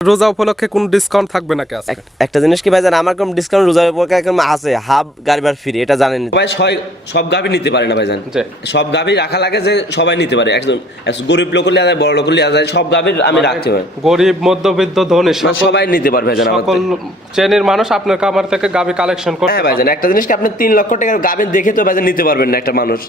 রোজা উপলক্ষে কোন ডিসকাউন্ট থাকবে নাকি আজকে? একটা জিনিস কি ভাইজান, আমার কম ডিসকাউন্ট রোজার উপলক্ষে একদম আছে, হাফ গাড়িবার ফ্রি, এটা জানেন ভাই। সব গাভী নিতে পারে না ভাইজান, সব গাভী রাখা লাগে যে সবাই নিতে পারে। একদম গরিব লোক লিয়া যায়, বড় লোক লিয়া যায়, সব গাভী আমি রাখতে পারি। গরিব, মধ্যবিত্ত, ধনী সবাই নিতে পারবে ভাইজান। সকল শ্রেণীর মানুষ আপনার খামার থেকে গাভী কালেকশন করতে হ্যাঁ ভাইজান। একটা জিনিস কি আপনি 3 লক্ষ টাকার গাভী দেখে তো ভাইজান নিতে পারবেন না একটা মানুষ।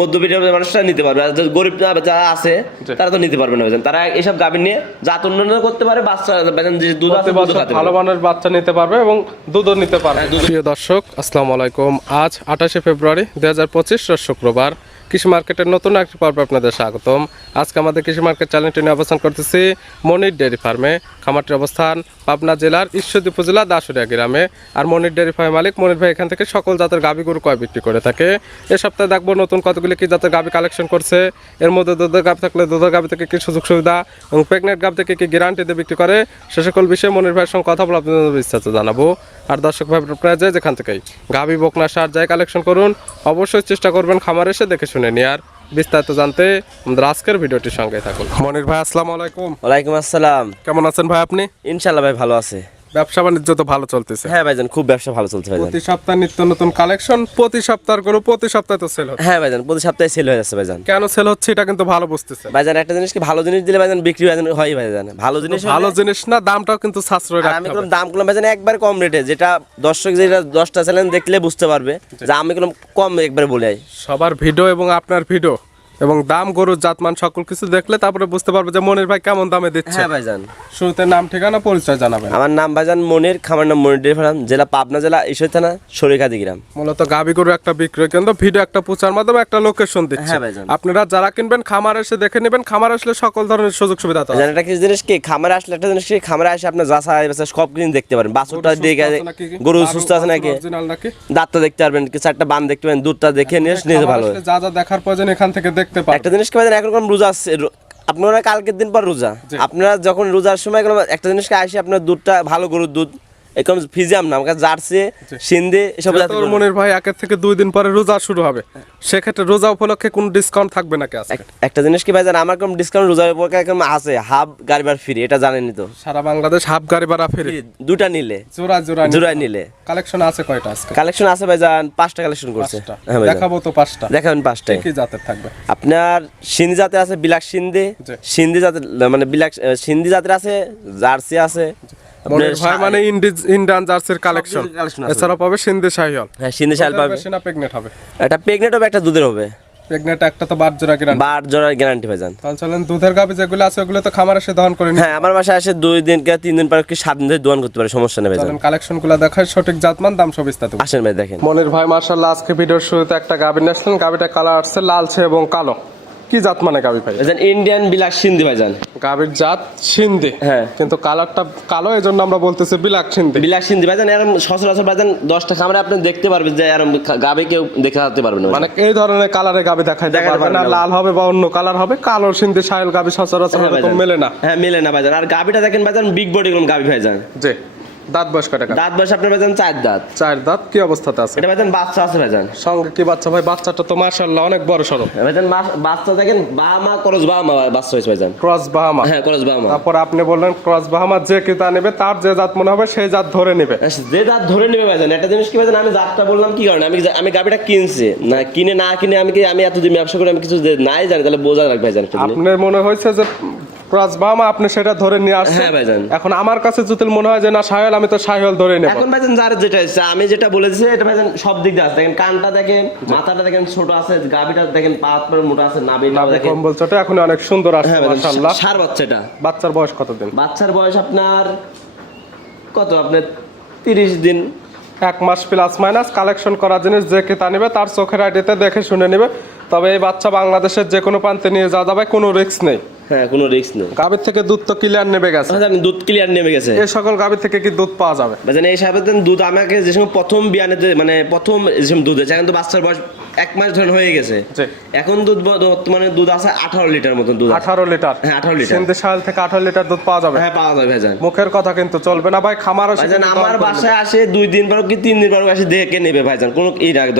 মধ্যবিত্ত মানুষরা নিতে পারবে, আর গরিব যারা আছে তারা তো নিতে পারবে না ভাইজান। তারা এইসব গাভী নিয়ে জাত উন্নয়ন করতে পারে, বাচ্চা ভাইজান যে দুধ আছে ভালো মানের বাচ্চা নিতে পারবে এবং দুধও নিতে পারবে। প্রিয় দর্শক, আসসালামু আলাইকুম। আজ 28শে ফেব্রুয়ারি 2025 রোজ শুক্রবার। কৃষি মার্কেটের নতুন একটি পর্বে আপনাদের স্বাগতম। আজকে আমাদের কৃষি মার্কেট চ্যানেলটি নিয়ে অবস্থান করতেছি মনির ডেয়ারি ফার্মে। খামারটির অবস্থান পাবনা জেলার ঈশ্বরদী উপজেলা দাসুরিয়া গ্রামে। আর মনির ডেয়ারি ফার্মের মালিক মনির ভাই এখান থেকে সকল জাতের গাভী গরু ক্রয় বিক্রি করে থাকে। এ সপ্তাহে দেখবো নতুন কতগুলি কি জাতের গাভী কালেকশন করছে, এর মধ্যে দুধের গাভী থাকলে দুধের গাভী থেকে কি সুযোগ সুবিধা এবং প্রেগনেন্ট গাভী থেকে কি গ্যারান্টি দিয়ে বিক্রি করে, সে সকল বিষয়ে মনির ভাইয়ের সঙ্গে কথা বলে আপনাদের বিস্তারিত জানাবো। আর দর্শক ভাই, আপনারা যে যেখান থেকেই গাভী বকনা সার যাই কালেকশন করুন, অবশ্যই চেষ্টা করবেন খামার এসে দেখে শুনে নেওয়ার। বিস্তারিত জানতে আমাদের আজকের ভিডিওটির সঙ্গে থাকুন। মনির ভাই, আসসালামু আলাইকুম। ওয়ালাইকুম আসসালাম। কেমন আছেন ভাই আপনি? ইনশাআল্লাহ ভাই ভালো আছে। ব্যবসা বাণিজ্য তো ভালো চলতেছে? হ্যাঁ ভাইজান, খুব ব্যবসা ভালো চলছে ভাইজান। প্রতি সপ্তাহে নিত্য নতুন কালেকশন, প্রতি সপ্তাহের গরু প্রতি সপ্তাহে তো সেল হচ্ছে। হ্যাঁ ভাইজান, প্রতি সপ্তাহে সেল হয়ে যাচ্ছে ভাইজান। কেন সেল হচ্ছে এটা কিন্তু ভালো বুঝতেছে ভাইজান। একটা জিনিস কি, ভালো জিনিস দিলে ভাইজান বিক্রি ভাইজান হয় ভাইজান। ভালো জিনিস না, দামটাও কিন্তু সাশ্রয় রাখতে আমি হবে। কোনো দাম করলাম ভাইজান একবার কম রেটে, যেটা দর্শক যেটা 10টা চ্যানেল দেখলে বুঝতে পারবে যে আমি কোনো কম একবার বলে। সবার ভিডিও এবং আপনার ভিডিও এবং দাম, গরুর জাতমান সকল কিছু দেখলে তারপরে বুঝতে পারবে যে মনির ভাই কেমন দামে দিচ্ছে। হ্যাঁ ভাইজান। শুরুতে নাম, ঠিকানা, পরিচয় জানাবেন। আমার নাম ভাইজান মনির, খামার নাম মনির ডেয়ারি ফার্ম, জেলা পাবনা, জেলা ঈশ্বরদী থানা, সরিকাদি গ্রাম। মূলত গাভী গরু একটা বিক্রয় কেন্দ্র, ভিডিও একটা প্রচার মাধ্যমে একটা লোকেশন দিচ্ছে। হ্যাঁ ভাইজান। আপনারা যারা কিনবেন খামার এসে দেখে নেবেন, খামার আসলে সকল ধরনের সুযোগ সুবিধা তো জানেন। একটা জিনিস কি, খামারে আসলে একটা জিনিস কি, খামারে আসে আপনি যাচাই বাছাই সব কিছু দেখতে পারেন। বাছুরটা দেখে গরু সুস্থ আছে নাকি, দাঁতটা দেখতে পারবেন, কিছু একটা বান দেখতে পারেন, দুধটা দেখে নিয়ে নিতে ভালো। যা যা দেখার প্রয়োজন এখান থেকে দেখতে পাবেন। একটা জিনিস কি ভাইজান, এখন রোজা আছে, আপনারা কালকের দিন পর রোজা, আপনারা যখন রোজার সময় একটা জিনিসকে আসে, আপনার দুধটা ভালো গরুর দুধ, এরকম ফিজিয়াম না, আমাকে জার্সি, সিন্ধি এসব। মনির ভাই 1 থেকে 2 দিন পরে রোজা শুরু হবে, সেক্ষেত্রে রোজা উপলক্ষে কোন ডিসকাউন্ট থাকবে নাকি আজকে? একটা জিনিস কি ভাইজান, আমার কম ডিসকাউন্ট রোজার উপলক্ষে একদম আছে, হাফ গাড়ি ভাড়া ফ্রি, এটা জানেনই তো। সারা বাংলাদেশ হাফ গাড়ি ভাড়া ফ্রি, দুটা নিলে, জোড়া নিলে। কালেকশন আছে কয়টা আজকে? কালেকশন আছে ভাইজান 5টা কালেকশন করছে। দেখাবো তো 5টা, দেখাবেন 5টাই। কি জাতের থাকবে? আপনার সিন্ধি জাতের আছে, বিলাক সিন্ধি, সিন্ধি জাতের মানে বিলাক সিন্ধি জাতের আছে, জার্সি আছে। মনির ভাই মানে ইন্ডিয়ান জার্সির কালেকশন, এছাড়া পাবে সিন্ধি শাহিওয়াল। হ্যাঁ, সিন্ধি শাহিওয়াল পাবে। না প্রেগনেন্ট হবে? এটা প্রেগনেন্ট হবে, একটা দুধের হবে। প্রেগনেন্ট একটা তো 12 জোড়া গ্যারান্টি, 12 জোড়ার গ্যারান্টি ভাইজান। তাহলে চলেন দুধের গাভী যেগুলো আছে ওগুলো তো খামার এসে দহন করে নিন। হ্যাঁ, আমার বাসায় আসে 2 দিন কে 3 দিন পর কি 7 দিন ধরে দহন করতে পারে, সমস্যা নেই ভাইজান। চলেন কালেকশনগুলো দেখাই, সঠিক জাতমান, দাম সব বিস্তারিত আসেন ভাই দেখেন। মনির ভাই মাশাআল্লাহ, আজকে ভিডিওর শুরুতে একটা গাভী নিয়ে আসলেন। গাভীটা কালার আসছে লালচে এবং কালো। কি জাত মানে গাভী ভাই? ভাইজান ইন্ডিয়ান বিলাক সিন্ধি ভাইজান। গাভীর জাত সিন্ধি, হ্যাঁ, কিন্তু কালারটা কালো, এজন্য আমরা বলতেছি বিলাক সিন্ধি। বিলাক সিন্ধি ভাইজান। এরকম সচরাচর ভাইজান 10টা খামারে আপনি দেখতে পারবেন যে এরকম গাভী কেউ দেখাতে পারবে না। মানে এই ধরনের কালারে গাভী দেখাইতে পারবে না, লাল হবে বা অন্য কালার হবে। কালো সিন্ধি শাহিওয়াল গাভী সচরাচর এরকম মেলে না। হ্যাঁ, মেলে না ভাইজান। আর গাভীটা দেখেন ভাইজান, বিগ বডি কোন গাভী ভাইজান। জি। দাঁত বয়স কয়টা? দাঁত বয়স আপনার ভাইজান 4 দাঁত। 4 দাঁত। কি অবস্থাতে আছে এটা ভাইজান? বাচ্চা আছে ভাইজান। সঙ্গে কি বাচ্চা ভাই? বাচ্চাটা তো মাশাআল্লাহ অনেক বড় সরো ভাইজান। বাচ্চা দেখেন, বাহামা ক্রস বাহামা বাচ্চা হয়েছে ভাইজান। ক্রস বাহামা? হ্যাঁ, ক্রস বাহামা। তারপর আপনি বললেন ক্রস বাহামা, যে কিতা নেবে তার যে জাত মনে হবে সেই জাত ধরে নেবে। যে জাত ধরে নেবে ভাইজান। একটা জিনিস কি ভাইজান, আমি জাতটা বললাম কি কারণে, আমি গাভীটা কিনছি না, কিনে না কিনে আমি এতদিন ব্যবসা করে আমি কিছু নাই জানি, তাহলে বোঝা রাখবে ভাইজান। আপনার মনে হয়েছে যে ক্রস বাহামা, আপনি সেটা ধরে নিয়ে আসছেন। হ্যাঁ ভাইজান। এখন আমার কাছে যদি মনে হয় যে না শাহিওয়াল, আমি তো শাহিওয়াল ধরে নেব। এখন ভাইজান যার যেটা ইচ্ছা, আমি যেটা বলেছি এটা ভাইজান সব দিক দিয়ে আছে। দেখেন কানটা দেখেন, মাথাটা দেখেন ছোট আছে, গাভীটা দেখেন পাত পরে মোটা আছে, নাভিটা দেখেন কম্বল চটে এখন অনেক সুন্দর আছে মাশাআল্লাহ। সার বাচ্চাটা। বাচ্চার বয়স কত দিন? বাচ্চার বয়স আপনার কত, আপনার 30 দিন। 1 মাস প্লাস মাইনাস। কালেকশন করা জিনিস যে কিতা নেবে তার চোখের আইডিতে দেখে শুনে নেবে। তবে এই বাচ্চা বাংলাদেশের যে কোনো প্রান্তে নিয়ে যাওয়া যাবে, কোনো রিস্ক নেই। হ্যাঁ, কোনো রিস্ক নেই। গাভীর থেকে দুধ তো ক্লিয়ার নেমে গেছে। দুধ ক্লিয়ার নেমে গেছে। এই সকল গাভীর থেকে কি দুধ পাওয়া যাবে? ভাইজান এই সাহেবের দুধ আমাকে যে সময় প্রথম বিয়ানেতে, মানে প্রথম যে সময় দুধ আছে, এখন তো বাচ্চার বয়স এক মাস ধরে হয়ে গেছে। জি। এখন দুধ বর্তমানে দুধ আছে 18 লিটার মতন দুধ আছে। 18 লিটার। হ্যাঁ 18 লিটার। সিন্ধি শাল থেকে 18 লিটার দুধ পাওয়া যাবে। হ্যাঁ পাওয়া যাবে ভাইজান। মুখের কথা কিন্তু চলবে না ভাই, খামারও ভাইজান আমার বাসায় আসে 2 দিন পর কি 3 দিন পর আসে দেখে নেবে ভাইজান, কোনো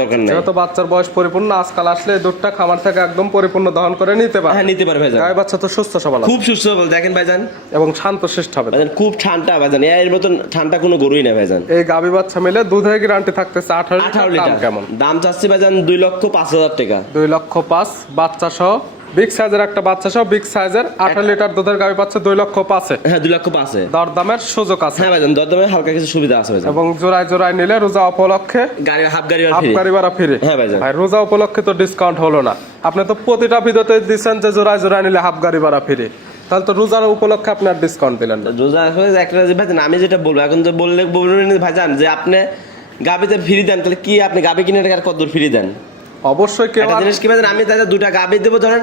দরকার নাই। যেহেতু বাচ্চার বয়স পরিপূর্ণ, আজকাল আসলে এই দুধটা খামার থেকে একদম পরিপূর্ণ দহন করে নিতে পারে। হ্যাঁ নিতে পারে ভাইজান। গায়ে বাচ্চা তো সুস্থ সবল আছে, খুব সুস্থ সবল দেখেন ভাইজান, এবং শান্তশিষ্ট হবে ভাইজান খুব ঠান্ডা ভাইজান, এর মতন ঠান্ডা কোনো গরুই না ভাইজান। এই গাবি বাচ্চা মিলে দুধের গ্যারান্টি থাকতেছে 18 18 লিটার। দাম লিটার কেমন? দাম চাচ্ছি ভাইজান 2,05,000 টাকা। 2,05,000 বাচ্চা সহ, বিগ সাইজের একটা বাচ্চা সহ বিগ সাইজের 18 লিটার দুধের গাবি পাচ্ছে 2,05,000। হ্যাঁ 2,05,000। দরদামের সুযোগ আছে। হ্যাঁ ভাইজান দরদামে হালকা কিছু সুবিধা আছে ভাইজান। এবং জোড়ায় জোড়ায় নিলে রোজা উপলক্ষে গাড়ি হাফ গাড়ি হাফ গাড়ি ভাড়া ফ্রি। হ্যাঁ ভাইজান। ভাই রোজা উপলক্ষে তো ডিসকাউন্ট হলো না, আপনি তো প্রতিটা ভিডিওতে দিচ্ছেন যে জোড়ায় জোড়ায় নিলে হাফ গাড়ি ভাড়া ফ্রি, তাহলে তো রোজার উপলক্ষে আপনি আর ডিসকাউন্ট দিলেন না। রোজা আসলে একটা যে ভাইজান আমি যেটা বলবো এখন তো বললে বলবেন ভাইজান যে আপনি গাবিতে ফ্রি দেন, তাহলে কি আপনি গাবি কিনে টাকার কত ফ্রি দেন? অবশ্যই কেউ একটা জিনিস কি ভাইজান, আমি তাহলে 2টা গাবি দেবো ধরেন,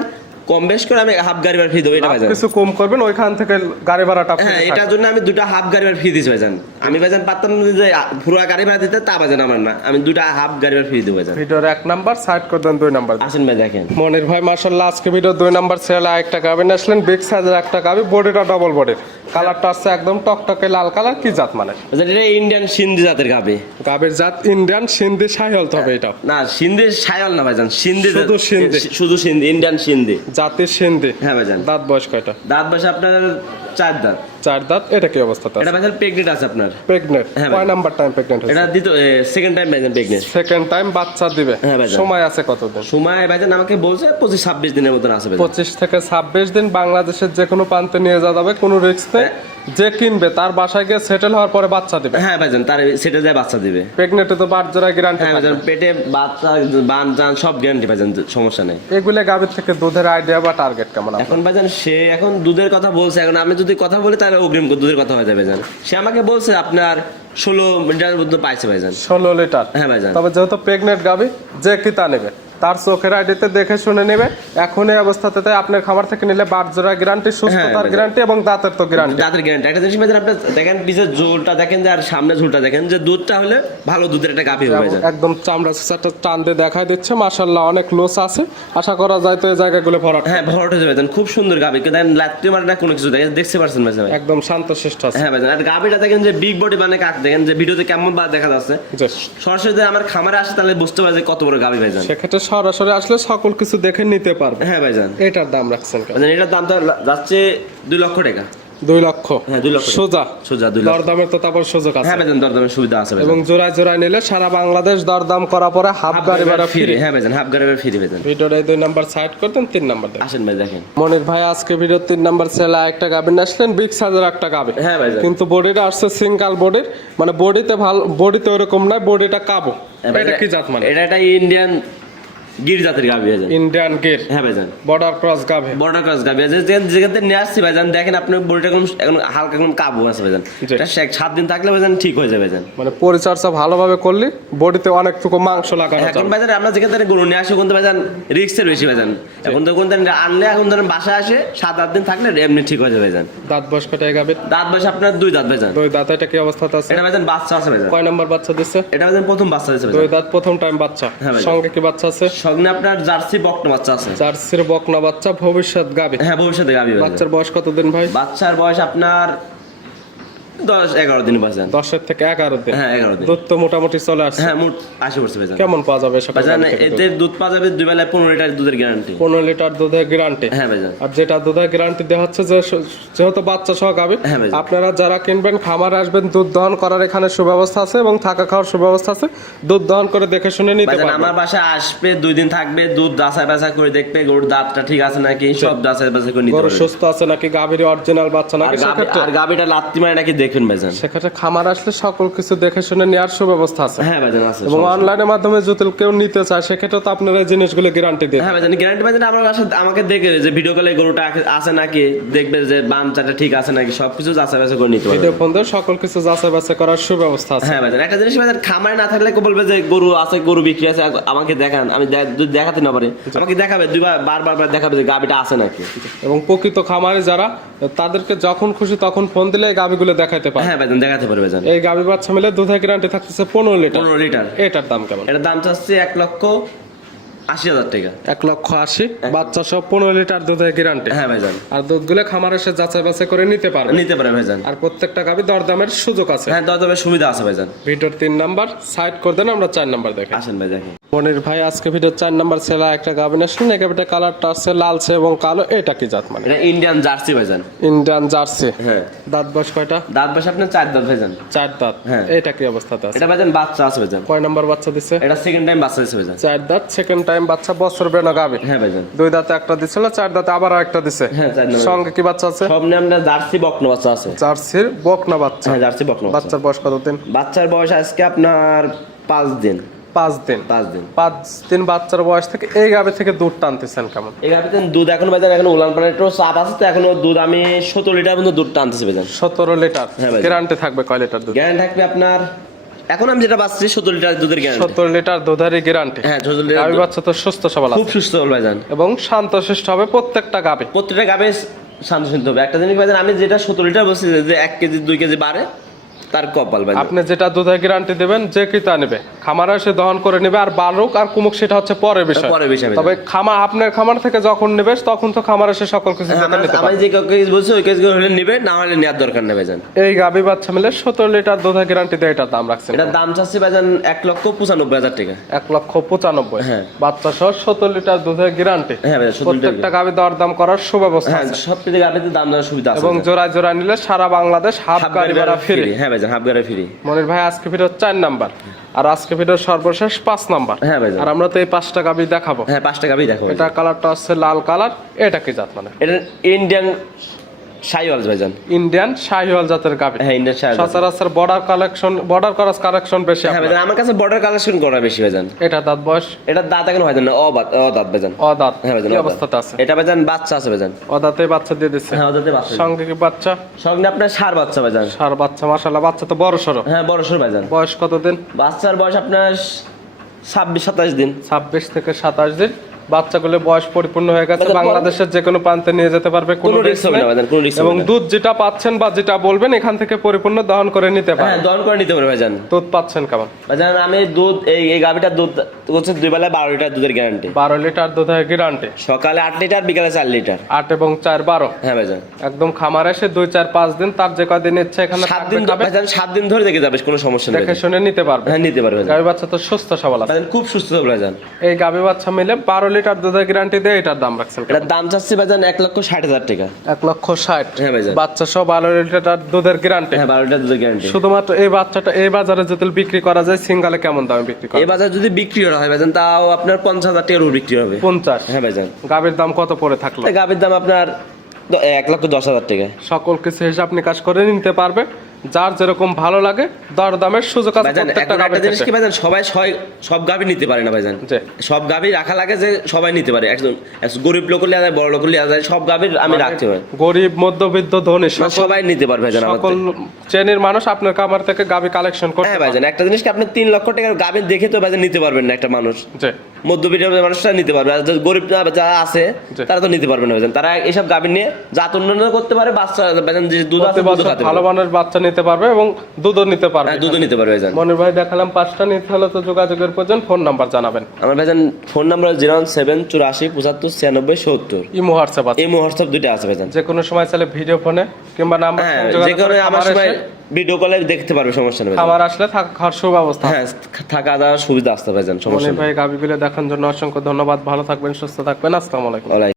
কম বেশ করে আমি হাফ গাড়ি ভাড়া ফ্রি দেবো, এটা ভাইজান কিছু কম করবেন ওইখান থেকে গাড়ি ভাড়াটা free হ্যাঁ থাকবে। এটার জন্য আমি 2টা হাফ গাড়ি ভাড়া ফ্রি দিচ্ছি ভাইজান। আমি ভাইজান পারতাম না যে পুরো গাড়ি ভাড়া দিতে, তা ভাইজান আমার না, আমি 2টা হাফ গাড়ি ভাড়া ফ্রি দেবো ভাইজান। ভিডিওর 1 নাম্বার সাইড করে দেন, 2 নাম্বার আসেন ভাই দেখেন। মনির ভাই মাশাআল্লাহ আজকে ভিডিও 2 নাম্বার ছেলে একটা গাবি আসলেন, বিগ সাইজের একটা গাবি, বডিটা ডাবল বডির, কালারটা আছে একদম টকটকে লাল কালার। কি জাত মানে? ভাইজান এটা ইন্ডিয়ান সিন্ধি জাতের গাবি। গাবির জাত ইন্ডিয়ান সিন্ধি শাহিওয়াল হবে এটা? না সিন্ধি শায়াল না ভাইজান, সিন্ধি শুধু সিন্ধি। শুধু সিন্ধি, ইন্ডিয়ান সিন্ধি জাতের সিন্ধি। হ্যাঁ ভাইজান। দাঁত বয়স কয়টা? দাঁত বয়স আপনার 4 দাঁত। 4 দাঁত। এটা কি অবস্থাতে এটা আছে? ভাইজান প্রেগনেন্ট আছে আপনার। প্রেগনেন্ট। হ্যাঁ কয় নাম্বার টাইম প্রেগনেন্ট এটা হয়েছে? দ্বিতীয় সেকেন্ড টাইম ভাইজান প্রেগনেন্ট। সেকেন্ড টাইম বাচ্চা দিবে। হ্যাঁ ভাইজান। সময় আছে কতদিন? সময় ভাইজান আমাকে বলছে 25-26 দিনের মতন আছে ভাইজান। 25 থেকে 26 দিন বাংলাদেশের যে কোনো প্রান্তে নিয়ে যাওয়া যাবে, কোনো রিস্ক নেই। যে কিনবে তার বাসায় গিয়ে সেটেল হওয়ার পরে বাচ্চা দিবে। হ্যাঁ ভাইজান তার সেটা যায় বাচ্চা দিবে। প্রেগনেন্টে তো বাট জোড়া গ্যারান্টি। হ্যাঁ ভাইজান পেটে বাচ্চা বান জান সব গ্যারান্টি ভাইজান, সমস্যা নেই। এগুলো গাবির থেকে দুধের আইডিয়া বা টার্গেট কেমন আপনার? এখন ভাইজান সে এখন দুধের কথা বলছে, এখন আমি যদি কথা বলি তাহলে অগ্রিম দুধের কথা হয়ে যাবে ভাইজান। সে আমাকে বলছে আপনার 16 লিটার দুধ পাইছে ভাইজান। 16 লিটার। হ্যাঁ ভাইজান। তবে যেহেতু প্রেগনেন্ট গাবি, যে কিতা নেবে তার চোখের আইডিতে দেখে শুনে নেবে। এখন এই অবস্থাতে তাই আপনার খামার থেকে নিলে বাট জোড়া গ্যারান্টি, সুস্থতার গ্যারান্টি এবং দাঁতের তো গ্যারান্টি। দাঁতের গ্যারান্টি। একটা জিনিস ভাইজান আপনি দেখেন পিছের ঝোলটা দেখেন যে, আর সামনে ঝোলটা দেখেন যে, দুধটা হলে ভালো দুধের একটা গাভী হবে ভাইজান। একদম চামড়া একটা টান দিয়ে দেখাই দিচ্ছে, মাশাআল্লাহ অনেক লোস আছে। আশা করা যায় তো এই জায়গাগুলো ভরাট। হ্যাঁ ভরাট হয়ে যাবে ভাইজান, খুব সুন্দর গাভী, দেখেন লাত্তি মারে না কোনো কিছু, দেখেন দেখতে পারছেন ভাইজান। একদম শান্তশিষ্ট আছে। হ্যাঁ ভাইজান। আর গাভীটা দেখেন যে বিগ বডি, মানে কাক দেখেন যে ভিডিওতে কেমন বা দেখা যাচ্ছে, জি। সরাসরি যদি আমার খামারে আসে তাহলে বুঝতে পারে যে কত বড় গাভী ভাইজান। সেক্ষেত্রে সরাসরি আসলে সকল কিছু দেখে নিতে পারবে। হ্যাঁ ভাইজান। এটার দাম রাখছেন কেমন? ভাইজান এটার দামটা যাচ্ছে 2 লক্ষ টাকা। 2 লক্ষ। হ্যাঁ 2 লক্ষ সোজা। সোজা 2 লক্ষ। দরদামের তো তারপর সুযোগ আছে। হ্যাঁ ভাইজান দরদামের সুবিধা আছে ভাইজান। এবং জোড়ায় জোড়ায় নিলে সারা বাংলাদেশ দরদাম করা পরে হাফ গাড়ি ভাড়া ফ্রি। হ্যাঁ ভাইজান হাফ গাড়ি ভাড়া ফ্রি ভাইজান। ভিডিওটা 2 নাম্বার সাইড করতেন, 3 নাম্বার দেন। আসেন ভাই দেখেন। মনির ভাই আজকে ভিডিও 3 নাম্বার ছেলে একটা গাবি আসলেন, বিগ সাইজের একটা গাবি। হ্যাঁ ভাইজান। কিন্তু বডিটা আসছে সিঙ্গেল বডির, মানে বডিতে ভালো, বডিতে ওরকম না, বডিটা কাবু। এটা কি জাত মানে? এটা একটা ইন্ডিয়ান গির জাতের গাভী ভাইজান। ইন্ডিয়ান গির। হ্যাঁ ভাইজান। বর্ডার ক্রস গাভি। বর্ডার ক্রস গাভী আছে, যেখান থেকে নিয়ে আসছি ভাইজান দেখেন আপনার বডিটা এখন হালকা এখন কাবু আছে ভাইজান। জি। এটা 7 দিন থাকলে ভাইজান ঠিক হয়ে যাবে ভাইজান। মানে পরিচর্যা ভালোভাবে করলে বডিতে অনেকটুকু মাংস লাগানো এখন যাবে। ভাইজান আমরা যেখান থেকে গরু নিয়ে আসি ওখান থেকে ভাইজান রিস্কের বেশি ভাইজান। এখন তো কোন আনলে এখন ধরেন বাসায় আসে 7-8 দিন থাকলে এমনি ঠিক হয়ে যাবে ভাইজান। দাঁত বয়স কয়টা এই গাবির? দাঁত বয়স আপনার 2 দাঁত ভাইজান। 2 দাঁত। এটা কি অবস্থাতে আছে? এটা ভাইজান বাচ্চা আছে ভাইজান। কয় নাম্বার বাচ্চা দিচ্ছে? এটা ভাইজান প্রথম বাচ্চা দিচ্ছে 2 ভাইজান। দাঁত, প্রথম টাইম বাচ্চা। হ্যাঁ ভাইজান। সঙ্গে কি বাচ্চা আছে? সঙ্গে আপনার জার্সি বকনা বাচ্চা আছে। জার্সির বকনা বাচ্চা, ভবিষ্যৎ গাবি। হ্যাঁ ভবিষ্যতে গাভী ভাইজান। বাচ্চার বয়স কতদিন ভাই? বাচ্চার বয়স আপনার 10-11 দিন বাঁচেন। 10 থেকে 11 দিন। হ্যাঁ 11 দিন। দুধ তো মোটামুটি চলে আসছে। হ্যাঁ মোট 80% ভাইজান। কেমন পাওয়া যাবে সেটা? ভাইজান এতে দুধ পাওয়া যাবে 2 বেলায় 15 লিটার দুধের গ্যারান্টি। 15 লিটার দুধের গ্যারান্টি। হ্যাঁ ভাইজান। আর যেটা দুধের গ্যারান্টি দেওয়া হচ্ছে যে যেহেতু বাচ্চা সহ গাবি, হ্যাঁ ভাইজান। আপনারা যারা কিনবেন খামারে আসবেন, দুধ দহন করার এখানে সুব্যবস্থা আছে এবং থাকা খাওয়ার সুব্যবস্থা আছে। দুধ দহন করে দেখে শুনে নিতে ভাইজান পারবেন। আমার বাসায় আসবে 2 দিন থাকবে, দুধ যাচাই বাছাই করে দেখবে গরুর দাঁতটা ঠিক আছে নাকি, সব যাচাই বাছাই করে নিতে গরু পারবে। সুস্থ আছে নাকি, গাভীর অরিজিনাল বাচ্চা নাকি, সেক্ষেত্রে আর গাভীটা লাত্তি মারে নাকি দেখবেন ভাইজান। সেক্ষেত্রে খামার আসলে সকল কিছু দেখে শুনে নেওয়ার সুব্যবস্থা আছে। হ্যাঁ ভাইজান আছে। এবং অনলাইনের মাধ্যমে যদি কেউ নিতে চায় সেক্ষেত্রে তো আপনারা এই জিনিসগুলো গ্যারান্টি দেন। হ্যাঁ ভাইজান গ্যারান্টি ভাইজান আমার বাসায় আমাকে দেখে যে ভিডিও কলে গরুটা আছে নাকি, দেখবে যে বাচ্চাটা ঠিক আছে নাকি, সবকিছু যাচাই বাছাই করে নিতে পারবে। ভিডিও ফোন দিয়ে সকল কিছু যাচাই বাছাই করার সুব্যবস্থা আছে। হ্যাঁ ভাইজান। একটা জিনিস ভাইজান খামারে না থাকলে কেউ বলবে যে গরু আছে, গরু বিক্রি আছে, আমাকে দেখান, আমি যদি দেখাতে না পারি আমাকে দেখাবে, বারবার দেখাবে যে গাভীটা আছে নাকি। এবং প্রকৃত খামারে যারা, তাদেরকে যখন খুশি তখন ফোন দিলে এই গাভীগুলো দেখাতে পারে। হ্যাঁ ভাইজান দেখাতে পারবে ভাইজান। এই গাভী বাচ্চা মিলে দুধের গ্যারান্টি থাকতেছে 15 লিটার। 15 লিটার। এটার দাম কেমন? এটার দাম চাচ্ছে 80,000 টাকা। 1,80,000 বাচ্চা সহ 15 লিটার দুধের গ্যারান্টি। হ্যাঁ ভাইজান। আর দুধগুলো খামারে এসে যাচাই বাছাই করে নিতে পারবে। নিতে পারে ভাইজান। আর প্রত্যেকটা গাভী দরদামের সুযোগ আছে। হ্যাঁ, দরদামের সুবিধা আছে ভাইজান। ভিডিওর 3 নাম্বার সাইড করে দেন, আমরা 4 নাম্বার দেখি। আসেন ভাই দেখেন। মনির ভাই আজকে ভিডিওর 4 নাম্বার ছেলে একটা গাভী আসলেন। এই গাভীটা কালারটা আছে লালচে এবং কালো। এটা কি জাত মানে? এটা ইন্ডিয়ান জার্সি ভাইজান। Indian jersey. হ্যাঁ। দাঁত বয়স কয়টা? দাঁত বয়স আপনার 4 দাঁত ভাইজান। 4 দাঁত। হ্যাঁ। এটা কি অবস্থাতে আছে? এটা ভাইজান বাচ্চা আছে ভাইজান। কয় নাম্বার বাচ্চা দিছে? এটা সেকেন্ড টাইম বাচ্চা দিছে ভাইজান। 4 দাঁত, সেকেন্ড টাইম বাচ্চা, বছর বেনা গাভী। হ্যাঁ ভাইজান। 2 দাঁতে একটা দিছিল, 4 দাঁতে আবার একটা দিছে। হ্যাঁ, 4 নাম্বার। সঙ্গে কি বাচ্চা আছে? সব নাম জার্সি বকনা বাচ্চা আছে। জার্সির বকনা বাচ্চা। হ্যাঁ, জার্সি বকনা বাচ্চা। বাচ্চার বয়স কত দিন? বাচ্চার বয়স আজকে আপনার 5 দিন। 5 দিন। 5 দিন। 5 দিন বাচ্চার বয়স থেকে এই গাভী থেকে দুধ টানতেছেন কেমন? এই গাভিতে দুধ এখন ভাইজান এখন উলান পালান একটু চাপ আছে, তো এখনো দুধ আমি 17 লিটার পর্যন্ত দুধ টানতেছি ভাইজান। 17 লিটার। হ্যাঁ ভাই। গ্যারান্টি থাকবে কয় লিটার দুধ? গ্যারান্টি থাকবে আপনার এখন আমি যেটা পাচ্ছি 17 লিটার দুধের গ্যারান্টি। 17 litre দুধেরই guarantee. হ্যাঁ, 17 লিটার গাভী বাচ্চা তো সুস্থ সবল খুব আছে সুস্থ হবে ভাইজান। এবং শান্তশিষ্ট হবে প্রত্যেকটা গাভী। প্রত্যেকটা গাভি শান্ত হবে। একটা জিনিস ভাইজান, আমি যেটা 17 লিটার বলছি যে 1 কেজি 2 কেজি বাড়ে তার কপাল ভাইজান। আপনি যেটা দুধের গ্যারান্টি দিবেন যে কি তা নেবে, খামারে এসে দহন করে নেবে। আর বালুক আর কুমুক সেটা হচ্ছে পরের বিষয়। পরের বিষয়। তবে আপনার খামার থেকে যখন নেবে তখন তো খামার এসে সকল কিছু দেখে নিতে আমি পারবে। যে কেজ বলছি ওই কেজগুলো হলে নিবে, না হলে নেওয়ার দরকার নেই ভাইজান। এই গাভী বাচ্চা মিলে 17 লিটার দুধের গ্যারান্টি দিয়ে এটার দাম রাখছেন। এটার দাম চাচ্ছি ভাইজান 1,95,000 টাকা। 1,95,000। হ্যাঁ। বাচ্চা সহ 17 লিটার দুধের গ্যারান্টি। হ্যাঁ ভাইজান, 17 লিটার। প্রত্যেকটা গাভী দর দাম করার সুব্যবস্থা হ্যাঁ, আছে। সব থেকে গাভিতে দাম দেওয়ার সুবিধা আছে এবং জোড়ায় জোড়ায় নিলে সারা বাংলাদেশ হাফ গাড়ি ভাড়া ফ্রি। হ্যাঁ ভাইজান, হাফ গাড়ি ফ্রি। মনির ভাই আজকে ভিডিও 4 নাম্বার আর আজকে ভিডিও সর্বশেষ 5 নাম্বার। হ্যাঁ ভাইজান। আর আমরা তো এই 5টা গাভী দেখাবো। হ্যাঁ, 5টা গাভি দেখো। এটা কালারটা হচ্ছে লাল কালার। এটা কি জাত মানে? এটা ইন্ডিয়ান শাইওয়াল ভাইজান। ইন্ডিয়ান শাহিওয়াল জাতের গাভী। হ্যাঁ, ইন্ডিয়ান শাইওয়াল। সচরাচর বর্ডার ক্রস কালেকশন বেশি হ্যাঁ আপনার। ভাইজান, আমার কাছে বর্ডার কালেকশন করা বেশি ভাইজান। এটা দাঁত বয়স? এটা দাঁত এখন হয় না, অদাঁত ভাইজান। অদাঁত। হ্যাঁ ভাইজান, কি অদাঁত। অবস্থাতে আছে? এটা ভাইজান বাচ্চা আছে ভাইজান। অদাঁতে বাচ্চা দিয়ে দিচ্ছে। হ্যাঁ, অদাঁতে বাচ্চা। সঙ্গে কি বাচ্চা? সঙ্গে আপনার ষাঁড় বাচ্চা ভাইজান। সার বাচ্চা, মাশাআল্লাহ। বাচ্চা তো বড় সরো। হ্যাঁ, বড় সর ভাইজান। বয়স কত দিন? বাচ্চার বয়স আপনার 26-27 দিন। 26 থেকে 27 দিন। বাচ্চাগুলো বয়স পরিপূর্ণ হয়ে গেছে। বাচ্চা বাংলাদেশের যে কোনো প্রান্তে নিয়ে যেতে পারবে, কোনো কোনো রিস্ক রিস্ক হবে নেই। না ভাইজান, কোনো রিস্ক এবং হবে না। দুধ যেটা পাচ্ছেন বা যেটা বলবেন এখান থেকে পরিপূর্ণ দহন করে নিতে হ্যাঁ, পারেন। দহন করে নিতে পারবে ভাইজান। দুধ পাচ্ছেন কেমন? ভাইজান আমি দুধ এই গাভিটার দুধ হচ্ছে 2 বেলায় 12 লিটার দুধের গ্যারান্টি। 12 লিটার দুধের গ্যারান্টি। সকালে 8 লিটার, বিকালে 4 লিটার। 8 এবং 4 12। হ্যাঁ ভাইজান। একদম খামার এসে 2 4 5 দিন তার যে কদিন ইচ্ছে এখানে 7 থাকবে, দিন খাবে, ভাইজান, 7 দিন ধরে দেখে যাবে, কোনো সমস্যা নেই দেখে ভাইজান। শুনে নিতে পারবে। হ্যাঁ, নিতে পারবে ভাইজান। গাভী বাচ্চা তো সুস্থ সবল আছে। ভাইজান খুব সুস্থ হবে ভাইজান। এই গাভী বাচ্চা মিলে 12 লিটার দুধের গ্যারান্টি দিয়ে এটার দাম রাখছেন এটার দাম চাচ্ছি ভাইজান 1,60,000 টাকা। 1,60,000। হ্যাঁ ভাইজান। বাচ্চা সহ 12 লিটার দুধের গ্যারান্টি। হ্যাঁ, 12 লিটার দুধের গ্যারান্টি। শুধুমাত্র এই বাচ্চাটা এই বাজারে যদি বিক্রি করা যায় সিঙ্গালে কেমন দামে বিক্রি করা এই বাজার যদি বিক্রি করা হয় ভাইজান, তাও আপনার 50,000 টাকার উপর বিক্রি হবে। 50। হ্যাঁ ভাইজান। গাভীর দাম কত পড়ে থাকলো? গাভির দাম আপনার 1,10,000 টাকা। সকল কিছু হিসাব নিকাশ করে নিতে পারবে। যার যেরকম ভালো লাগে দরদামের সুযোগ আছে ভাইজান প্রত্যেকটা এখন একটা গাভীর জিনিস কি ক্ষেত্রে। ভাইজান, সব গাভি নিতে পারে না ভাইজান। জি। সব গাভি রাখা লাগে যে সবাই নিতে পারে। একজন গরিব লোক লিয়া যায়, বড় লোক লিয়া যায়, সব গাভির আমি রাখতে পারি। গরিব, মধ্যবিত্ত, ধনী সবাই নিতে পারবে ভাইজান আমার সকল থেকে। শ্রেণীর মানুষ আপনার খামার থেকে গাভী কালেকশন করতে হ্যাঁ ভাইজান, একটা জিনিস কি আপনি 3 লক্ষ টাকার গাভি দেখে তো ভাইজান নিতে পারবেন না একটা মানুষ। জি। মধ্যবিত্ত মানুষরা নিতে পারবে, আর যারা গরিব যারা আছে জি। তারা তো নিতে পারবে না ভাইজান। তারা এইসব গাভি নিয়ে জাত উন্নয়ন করতে পারে, বাচ্চা ভাইজান যে দুধ আছে প্রতি দুধ বছর খাতে ভালো পারবে। মানের বাচ্চা নিতে পারবে এবং দুধও নিতে পারবে। হ্যাঁ, দুধও নিতে পারবে ভাইজান। মনির ভাই দেখালাম 5টা, নিতে হলে তো যোগাযোগের প্রয়োজন। ফোন নাম্বার জানাবেন। আমার ভাইজান ফোন নাম্বার 01784759670। ইমো হোয়াটসঅ্যাপ আছে। এই হোয়াটসঅ্যাপ দুইটা আছে ভাইজান। যে কোনো সময় চাইলে ভিডিও ফোনে কিংবা নাম্বার হ্যাঁ, যে কোনো আমার সময় ভিডিও কলে দেখতে পারবে, সমস্যা নেই ভাইজান। খামার আসলে খাওয়ার সুব্যবস্থা। হ্যাঁ, থাকা দাওয়ার সুবিধা আসতে ভাইজান, সমস্যা মনির নেই। ভাই গাভীগুলো দেখার জন্য অসংখ্য ধন্যবাদ। ভালো থাকবেন, সুস্থ থাকবেন। আসসালামু আলাইকুম।